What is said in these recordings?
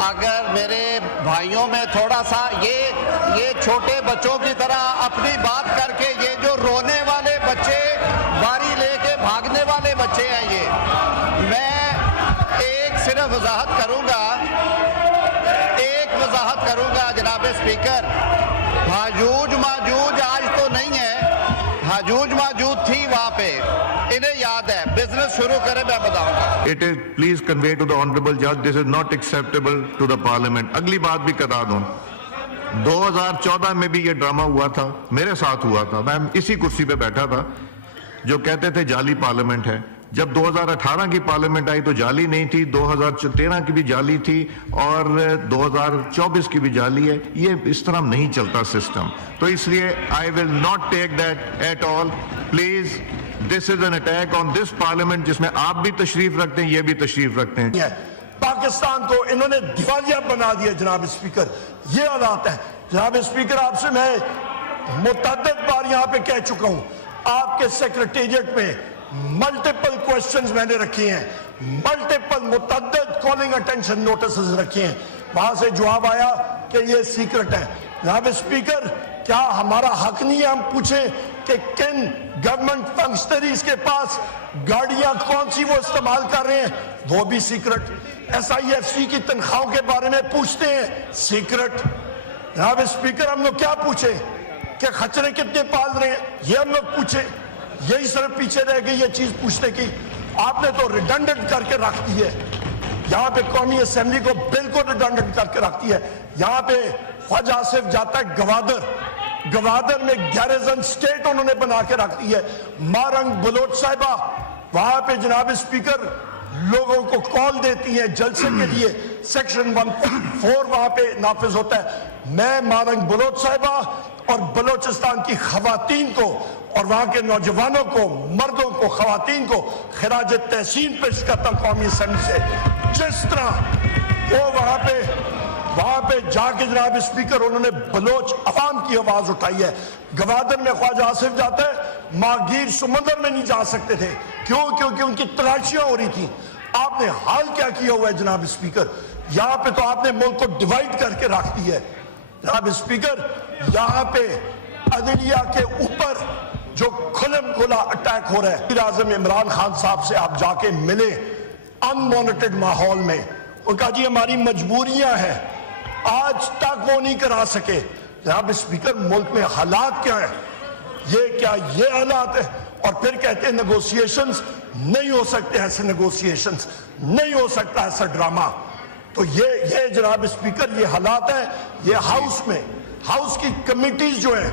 اگر میرے بھائیوں میں تھوڑا سا یہ چھوٹے بچوں کی طرح اپنی بات کر کے، یہ جو رونے والے بچے، باری لے کے بھاگنے والے بچے ہیں، یہ میں ایک صرف وضاحت کروں گا جناب اسپیکر، ہاجوج ماجوج آج تو نہیں ہے، ہاجوج ماجوج تھی وہاں پہ، انہیں یاد ہے، بزنس شروع کرے میں بتاؤں گا. It is, please convey to the honorable judge, this is not acceptable to the parliament. اگلی بات بھی کرا دوں. 2014 میں بھی یہ ڈرامہ ہوا تھا، میرے ساتھ ہوا تھا، میں اسی کرسی پہ بیٹھا تھا، جو کہتے تھے جعلی پارلیمنٹ ہے. جب 2018 کی پارلیمنٹ آئی تو جعلی نہیں تھی، 2013 کی بھی جعلی تھی اور 2024 کی بھی جعلی ہے. یہ اس طرح نہیں چلتا سسٹم، تو اس لیے I will not take that at all. Please, this is an attack on this parliament جس میں آپ بھی تشریف رکھتے ہیں، یہ بھی تشریف رکھتے ہیں. پاکستان کو انہوں نے دیوالیہ بنا دیا جناب اسپیکر. یہ حالات ہے جناب اسپیکر. آپ سے میں متعدد بار یہاں پہ کہہ چکا ہوں، آپ کے سیکریٹریٹ میں ملٹیپل کوئسچنز میں نے رکھے ہیں، ملٹیپل متعدد کالنگ اٹینشن نوٹسز رکھے ہیں، وہاں سے جواب آیا کہ یہ سیکرٹ ہے. جناب اسپیکر، کیا ہمارا حق نہیں ہے ہم پوچھیں کہ کن گورنمنٹ فنکشنریز کے پاس گاڑیاں کون سی وہ استعمال کر رہے ہیں؟ وہ بھی سیکرٹ. SIFC کی تنخواہوں کے بارے میں پوچھتے ہیں، سیکرٹ. جناب اسپیکر، ہم لوگ کیا پوچھیں کہ خچرے کتنے پال رہے ہیں؟ یہ ہم لوگ پوچھیں. یہی صرف پیچھے رہ گئی یہ چیز پوچھنے کی. آپ نے تو ریڈنڈنٹ کر کے رکھ دی ہے. یہاں پہ قومی اسمبلی کو بالکل ریڈنڈنٹ کر کے رکھتی ہے. یہاں پہ خواجہ آصف جاتا ہے گوادر میں گیریزن سٹیٹ انہوں نے بنا کے رکھ دی ہے. مارنگ بلوچ صاحبہ وہاں پہ جناب اسپیکر لوگوں کو کال دیتی ہیں جلسے کے لیے، سیکشن 104 وہاں پہ نافذ ہوتا ہے. میں مارنگ بلوچ صاحبہ اور بلوچستان کی خواتین کو اور وہاں کے نوجوانوں کو، مردوں کو، خواتین کو خراج تحسین پیش کرتا ہوں قومی اسمبلی سے. جس طرح وہ وہاں پہ جا کے جناب اسپیکر انہوں نے بلوچ عوام کی آواز اٹھائی ہے. گوادر میں خواجہ آصف جاتا ہے، ماگیر سمندر میں نہیں جا سکتے تھے. کیونکہ ان کی تلاشیاں ہو رہی تھی. آپ نے حال کیا کیا ہوا ہے جناب اسپیکر؟ یہاں پہ تو آپ نے ملک کو ڈیوائیڈ کر کے رکھ دی ہے. جناب اسپیکر، یہاں پہ عدلیہ کے اوپر جو کھلم کھلا اٹیک ہو رہا ہے، وزیر اعظم عمران خان صاحب سے آپ جا کے ملے ان مانیٹرڈ ماحول میں. ان کا جی ہماری مجبوریاں ہیں، آج تک وہ نہیں کرا سکے. جناب اسپیکر، ملک میں حالات کیا ہیں؟ یہ حالات ہے. اور پھر کہتے ہیں نیگوسیشنز نہیں ہو سکتے، ایسے نیگوسیشنز نہیں ہو سکتا، ایسا ڈرامہ. تو یہ جناب اسپیکر یہ حالات ہیں. یہ ہاؤس کی کمیٹیز جو ہیں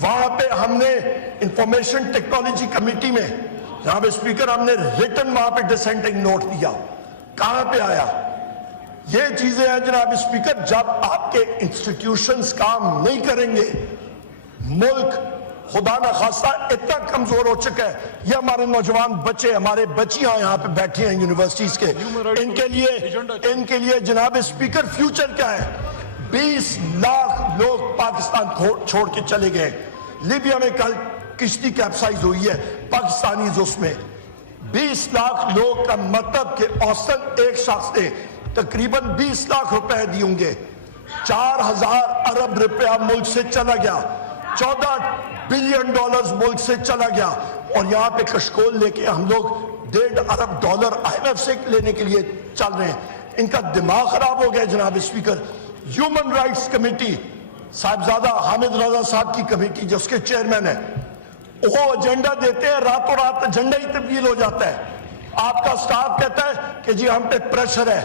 وہاں پہ ہم نے انفارمیشن ٹیکنالوجی کمیٹی میں جناب اسپیکر ہم نے ریٹن وہاں پہ ڈسینٹنگ نوٹ دیا. کہاں پہ آیا؟ یہ چیزیں ہیں جناب اسپیکر. جب آپ کے انسٹیٹیوشنز کام نہیں کریں گے، ملک خدا نہ خواستہ اتنا کمزور ہو چکا ہے. یہ ہمارے نوجوان بچے، ہمارے بچیاں یہاں پہ بیٹھے ہیں یونیورسٹیز کے، ان کے لیے جناب اسپیکر فیوچر کیا ہے؟ 20 لاکھ لوگ پاکستان چھوڑ کے چلے گئے. لیبیا میں کل کشتی کیپسائز ہوئی ہے پاکستانی اس میں. 20 لاکھ لوگ کا مطلب کہ اوسط ایک شخص نے تقریباً 20 لاکھ روپے دی ہوں گے. 4000 ارب روپیہ ملک سے چلا گیا، 14 بلین ڈالرز ملک سے چلا گیا. اور یہاں پہ کشکول لے کے ہم لوگ $1.5 ارب IMF سے لینے کے لیے چل رہے ہیں. ان کا دماغ خراب ہو گیا جناب اسپیکر. ہیومن رائٹس کمیٹی، صاحبزادہ حامد رضا صاحب کی کمیٹی جو اس کے چیئرمین ہے، وہ ایجنڈا دیتے ہیں، راتوں رات ایجنڈا ہی تبدیل ہو جاتا ہے. آپ کا سٹاف کہتا ہے کہ جی ہم پہ پریشر ہے،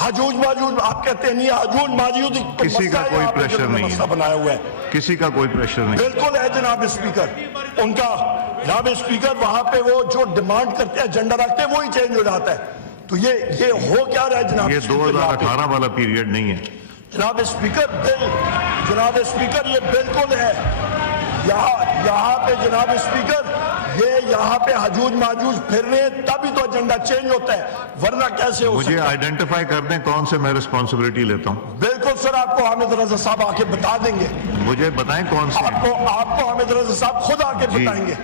حجوج ماجوج، آپ کہتے ہیں نہیں حجوج ماجوج کسی کا کوئی پریشر نہیں ہے، بنایا ہوا ہے. کسی کا کوئی پریشر نہیں بالکل ہے جناب اسپیکر. ان کا جناب اسپیکر وہاں پہ وہ جو ڈیمانڈ کرتے ہیں، ایجنڈا رکھتے ہیں، وہی چینج ہو جاتا ہے. تو یہ ہو کیا رہا ہے جناب؟ یہ 2018 والا پیریڈ نہیں ہے جناب اسپیکر. یہ بالکل ہے. یہاں پہ جناب اسپیکر یہاں پہ حجوج ماجوج پھر رہے ہیں، تبھی تو ایجنڈا چینج ہوتا ہے، ورنہ کیسے ہو سکتا ہے؟ مجھے آئیڈینٹیفائی کر دیں کون سے میں رسپانسبلٹی لیتا ہوں. بالکل سر، آپ کو حامد رضا صاحب آ کے بتا دیں گے. مجھے بتائیں کون سے. آپ کو حامد رضا صاحب خود آ کے بتائیں گے.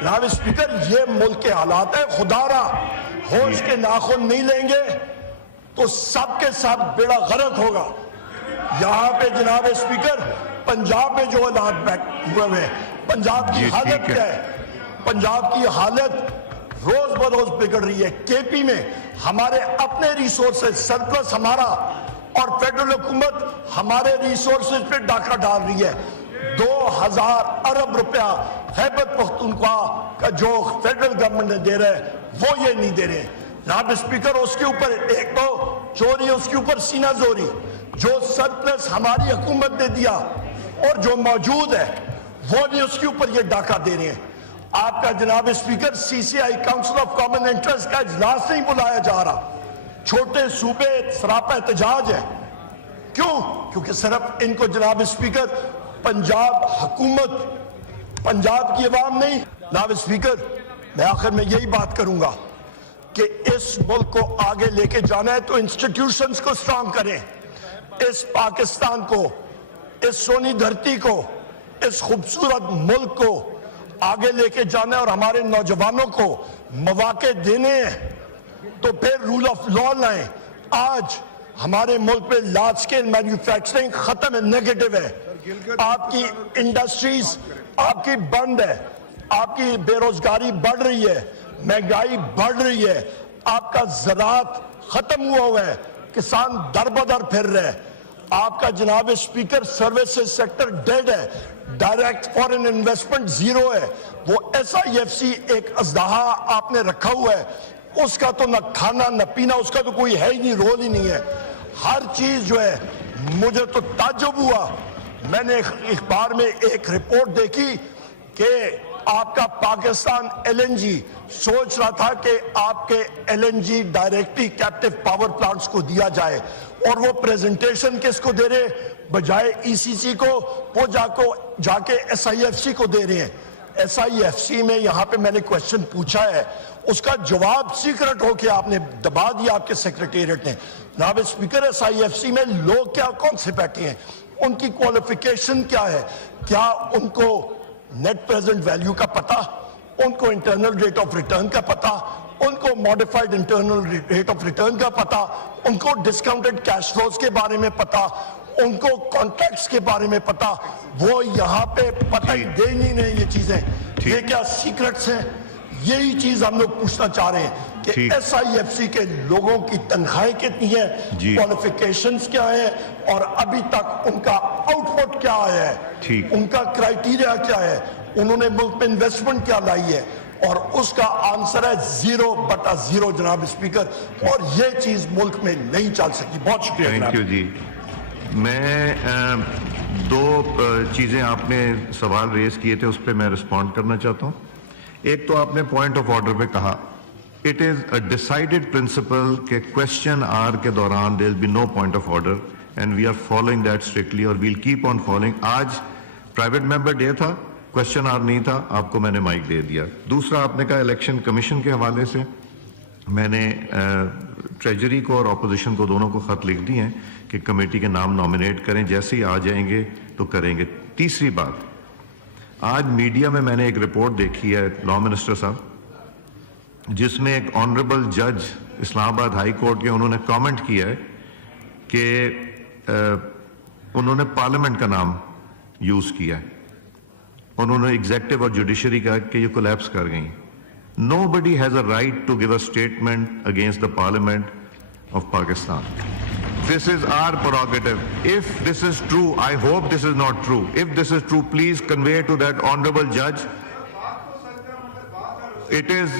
جناب اسپیکر، یہ ملک کے حالات ہیں. خدا را ہوش کے ناخن نہیں لیں گے تو سب کے ساتھ بیڑا غرق ہوگا. یہاں پہ جناب اسپیکر پنجاب میں جو حالات ہوئے ہیں, پنجاب کی حالت کیا ہے؟ پنجاب کی حالت روز بروز بگڑ رہی ہے. کے پی میں ہمارے اپنے ریسورسز سرپلس ہمارا, اور فیڈرل حکومت ہمارے ریسورسز پہ ڈاکہ ڈال رہی ہے. 2000 ارب روپیہ خیبر پختونخوا کا جو فیڈرل گورنمنٹ نے دے رہے ہیں وہ یہ نہیں دے رہے ہیں. جناب اسپیکر, اس کے اوپر ایک تو چوری, اس کے اوپر سینہ زوری. جو سرپلس ہماری حکومت نے دیا اور جو موجود ہے وہ بھی اس کے اوپر یہ ڈاکہ دے رہے ہیں. آپ کا جناب speaker C C I council of common interest کا اجلاس نہیں بلایا جا رہا. چھوٹے صوبے سراپا احتجاج ہے. کیوں؟ کیونکہ صرف ان کو جناب اسپیکر پنجاب حکومت, پنجاب کی عوام نہیں. جناب اسپیکر, میں آخر میں یہی بات کروں گا کہ اس ملک کو آگے لے کے جانا ہے تو انسٹیٹیوشنز کو سٹرانگ کریں. اس پاکستان کو, اس سونی دھرتی کو, اس خوبصورت ملک کو آگے لے کے جانا ہے اور ہمارے نوجوانوں کو مواقع دینے ہیں. تو پھر رول آف لا لائیں. آج ہمارے ملک میں لارج سکیل مینوفیکچرنگ ختم ہے, نیگیٹو ہے. آپ کی انڈسٹریز آپ کی بند ہے, آپ کی بے روزگاری بڑھ رہی ہے, مہنگائی بڑھ رہی ہے, آپ کا زراعت ختم ہوا ہے, کسان در بدر پھر رہے. آپ کا جناب اسپیکر سروسز سیکٹر ڈیڈ ہے, ڈائریکٹ فورن انویسٹمنٹ زیرو ہے. وہ ایس آئی ایف سی ایک ازدہا آپ نے رکھا ہوا ہے, اس کا تو نہ کھانا نہ پینا, اس کا تو کوئی ہے ہی نہیں, رول ہی نہیں ہے. ہر چیز جو ہے, مجھے تو تعجب ہوا. میں نے اخبار میں ایک رپورٹ دیکھی کہ آپ کا پاکستان ایل این جی سوچ رہا تھا کہ آپ کے L N G directly captive power plants کو دیا جائے, اور وہ پریزنٹیشن کس کو دے رہے, بجائے ای سی سی کو وہ جا کے ایس آئی ایف سی کو دے رہے ہیں. ایس آئی ایف سی میں یہاں پہ میں نے کوشچن پوچھا ہے, اس کا جواب سیکرٹ ہو کے آپ نے دبا دیا آپ کے سیکریٹریٹ نے. جناب speaker, S I F C میں لوگ کیا کون سے بیٹھے ہیں, ان کی کوالیفیکیشن کیا ہے, کیا ان کو نیٹ پریزنٹ ویلیو کا پتا, ان کو انٹرنل ریٹ آف ریٹرن کا پتا, ان کو modified internal rate of return کا پتا, ان کو ڈسکاؤنٹڈ کیش فلوز کے بارے میں پتا, ان کو کانٹریکٹس کے بارے میں پتا. وہ یہاں پہ پتہ ہی دے نہیں یہ چیزیں. یہ کیا سیکرٹس ہیں؟ یہی چیز ہم لوگ پوچھنا چاہ رہے ہیں کہ ایس آئی ایف سی کے لوگوں کی تنخواہیں کتنی ہیں, کوالیفیکیشنز کیا ہیں, اور ابھی تک ان کا آؤٹ پٹ کیا آیا ہے, ان کا کرائیٹیریا کیا ہے, انہوں نے ملک میں انویسٹمنٹ کیا لائی ہے, اور اس کا آنسر ہے 0/0 جناب اسپیکر. اور یہ چیز ملک میں نہیں چل سکتی. بہت شکریہ. تھینک یو جی. میں دو چیزیں آپ نے سوال ریز کیے تھے, اس پہ میں رسپونڈ کرنا چاہتا ہوں. ایک تو آپ نے پوائنٹ آف آرڈر پہ کہا, it is a decided principle کہ کوشچن آر کے دوران there will be no point of order, and we are following that strictly, اور ویل کیپ آن فالوئنگ. آج پرائیویٹ ممبر ڈے تھا, کوشچن آر نہیں تھا, آپ کو میں نے مائک دے دیا. دوسرا آپ نے کہا الیکشن کمیشن کے حوالے سے میں نے ٹریجری کو اور اپوزیشن کو دونوں کو خط لکھ دی ہیں کہ کمیٹی کے نام نامینیٹ کریں, جیسے ہی آ جائیں گے تو کریں گے. تیسری بات, آج میڈیا میں نے ایک رپورٹ دیکھی ہے لا منسٹر صاحب, جس میں ایک آنریبل جج اسلام آباد ہائی کورٹ کے انہوں نے کامنٹ کیا ہے کہ انہوں نے پارلیمنٹ کا نام یوز کیا ہے, انہوں نے ایگزیکٹو اور جوڈیشری کا کہ یہ کولیپس کر گئیں. Nobody has a right to give a statement against the Parliament of Pakistan. This is our prerogative. If this is true, I hope this is not true. If this is true, please convey to that honorable judge. It is,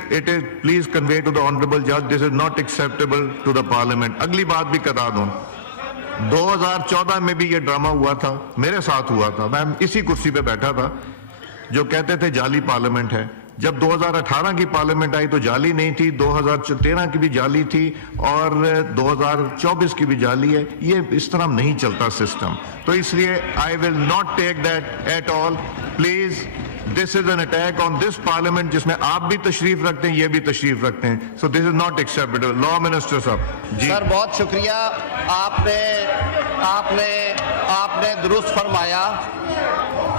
please convey to the honorable judge, this is not acceptable to the Parliament. اگلی بات بھی کرا دوں, 2014 میں بھی یہ drama ہوا تھا, میرے ساتھ ہوا تھا, میں اسی کرسی پہ بیٹھا تھا, جو کہتے تھے جعلی پارلیمنٹ ہے. جب 2018 کی پارلیمنٹ آئی تو جعلی نہیں تھی, 2013 کی بھی جعلی تھی, اور 2024 کی بھی جعلی ہے. یہ اس طرح نہیں چلتا سسٹم. تو اس لیے I will not take that at all. Please, this is an attack on this parliament جس میں آپ بھی تشریف رکھتے ہیں, یہ بھی تشریف رکھتے ہیں. So this is not acceptable. Law Minister صاحب جی. سر بہت شکریہ, آپ نے درست فرمایا.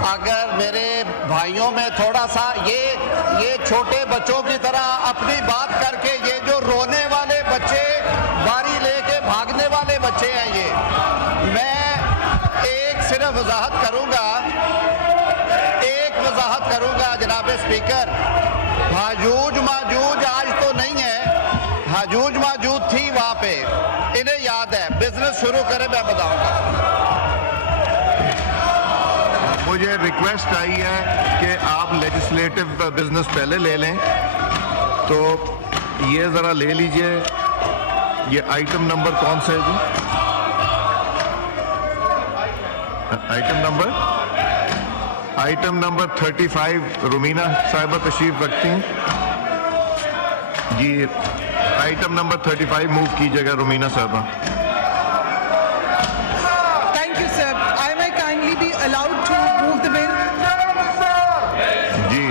اگر میرے بھائیوں میں تھوڑا سا یہ چھوٹے بچوں کی طرح اپنی بات کر کے, یہ جو رونے والے بچے باری لے کے بھاگنے والے بچے ہیں یہ. میں ایک صرف وضاحت کروں گا جناب اسپیکر. ہاجوج ماجوج آج تو نہیں ہے, ہاجوج ماجوج تھی وہاں پہ, انہیں یاد ہے. بزنس شروع کریں, میں بتاؤں گا. مجھے ریکویسٹ آئی ہے کہ آپ لیجسلیٹو بزنس پہلے لے لیں, تو یہ ذرا لے لیجئے. یہ آئٹم نمبر کون سا ہے جی؟ آئٹم نمبر 35 رومینہ صاحبہ تشریف رکھتی ہیں جی. آئٹم نمبر 35 موو کیجئے گا رومینہ صاحبہ. Thank you, sir. I may kindly be allowed to move the bill. جی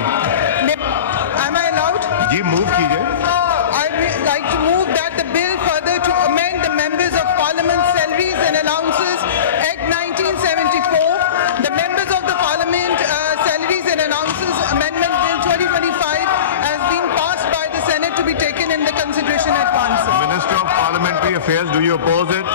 Am I allowed? جی موو کیجئے. I would like to move that the bill further to amend the Members of Parliament Salaries and Allowances Act 1974, the Members of the Parliament Salaries and Allowances Amendment Bill 2025 has been passed by the Senate to be taken into consideration at once. Minister of Parliamentary Affairs, do you oppose it?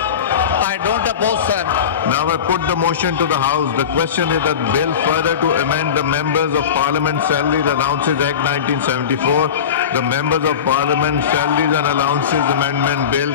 I don't oppose, sir. Now I put the motion to the House. The question is that bill further to amend the Members of Parliament Salaries and Allowances Act 1974, the Members of Parliament Salaries and Allowances Amendment Bill